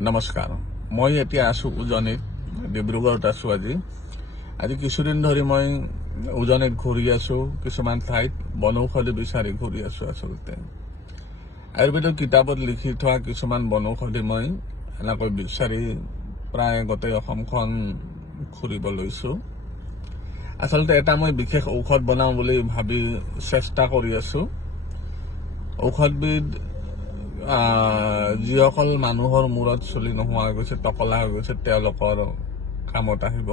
নমস্কাৰ। মই এতিয়া আছো উজনিত, ডিব্ৰুগড়ত আছো আজি কিছুদিন ধৰি মই উজনিত ঘূৰি আছো, কিছুমান ঠাইত বনৌষধি বিচাৰি ঘূৰি আছো। আচলতে আয়ুৰ্বেদৰ কিতাপত লিখি থোৱা কিছুমান বনৌষধি মই এনেকৈ বিচাৰি প্ৰায় গোটেই অসমখন ঘূৰিব লৈছো। আচলতে এটা মই বিশেষ ঔষধ বনাওঁ বুলি ভাবি চেষ্টা কৰি আছো। ঔষধবিধ যিসকল মানুহৰ মূৰত চুলি নোহোৱা হৈ গৈছে, টকলা হৈ গৈছে, তেওঁলোকৰ কামত আহিব।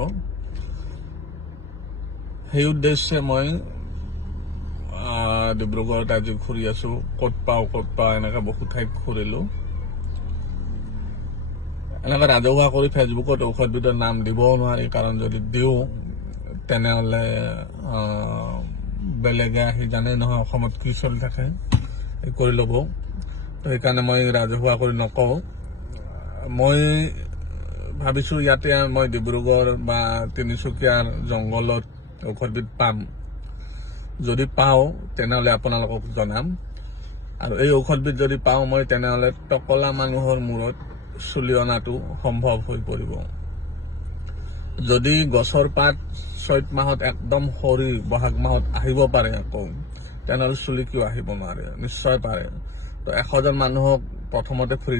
সেই উদ্দেশ্যে মই ডিব্ৰুগড়ত আজি ঘূৰি আছো। ক'ত পাওঁ এনেকৈ বহু ঠাইত ঘূৰিলো। এনেকৈ ৰাজহুৱা কৰি ফেচবুকত ঔষধবিধৰ নাম দিবও নোৱাৰি, কাৰণ যদি দিওঁ তেনেহ'লে বেলেগে আহি জানেই নহয় অসমত কি চলি থাকে, কৰি ল'ব। সেইকাৰণে মই ৰাজহুৱা কৰি নকওঁ। মই ভাবিছো ইয়াতে মই ডিব্ৰুগড় বা তিনিচুকীয়াৰ জংঘলত ঔষধবিধ পাম। যদি পাওঁ তেনেহ'লে আপোনালোকক জনাম। আৰু এই ঔষধবিধ যদি পাওঁ মই, তেনেহ'লে টকলা মানুহৰ মূৰত চুলি অনাটো সম্ভৱ হৈ পৰিব। যদি গছৰ পাত চৈত মাহত একদম সৰি বহাগ মাহত আহিব পাৰে আকৌ, তেনেহ'লে চুলি কিয় আহিব নোৱাৰে? নিশ্চয় পাৰে। তো 100জন মানুহক প্ৰথমতে ফ্ৰী